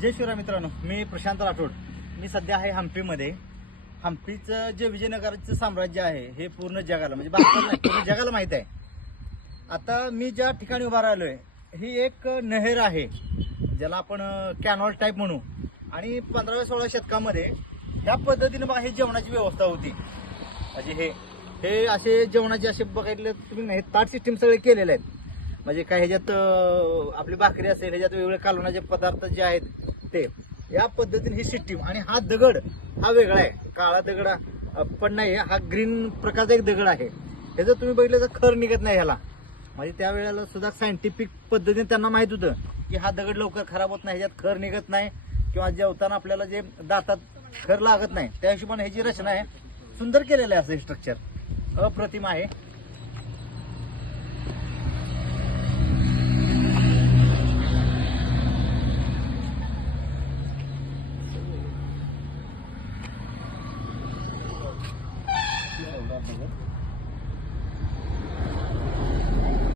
जय शिवराय मित्रांनो मी प्रशांत राठोड. मी सध्या आहे हम्पीमध्ये हम्पीचं जे विजयनगरचं साम्राज्य आहे हे पूर्ण जगाला म्हणजे भारताला नाही, पूर्ण जगाला माहीत आहे. आता मी ज्या ठिकाणी उभा राहिलोय ही एक नहेर आहे ज्याला आपण कॅनॉल टाईप म्हणू. आणि पंधराव्या सोळा शतकामध्ये ह्या पद्धतीनं बघा हे जेवणाची व्यवस्था होती. म्हणजे हे हे असे जेवणाचे असे बघितले तुम्ही हे ताट सिस्टीम सगळे केलेले आहेत. म्हणजे काय ह्याच्यात आपली भाकरी असेल ह्याच्यात वेगवेगळे कालवणाचे पदार्थ जे आहेत ते या पद्धतीने ही सिस्टीम आणि हा दगड हा वेगळा आहे. काळा दगड पण नाही हा ग्रीन प्रकारचा एक दगड आहे. ह्याचं तुम्ही बघितलं तर खर निघत नाही ह्याला. म्हणजे त्यावेळेला सुद्धा सायंटिफिक पद्धतीने त्यांना माहीत होतं की हा दगड लवकर खराब होत नाही ह्याच्यात खर निघत नाही किंवा जेवताना आपल्याला जे दातात खर लागत नाही त्या हिशोबाने ह्याची रचना आहे. सुंदर केलेलं आहे असं स्ट्रक्चर अप्रतिम आहे.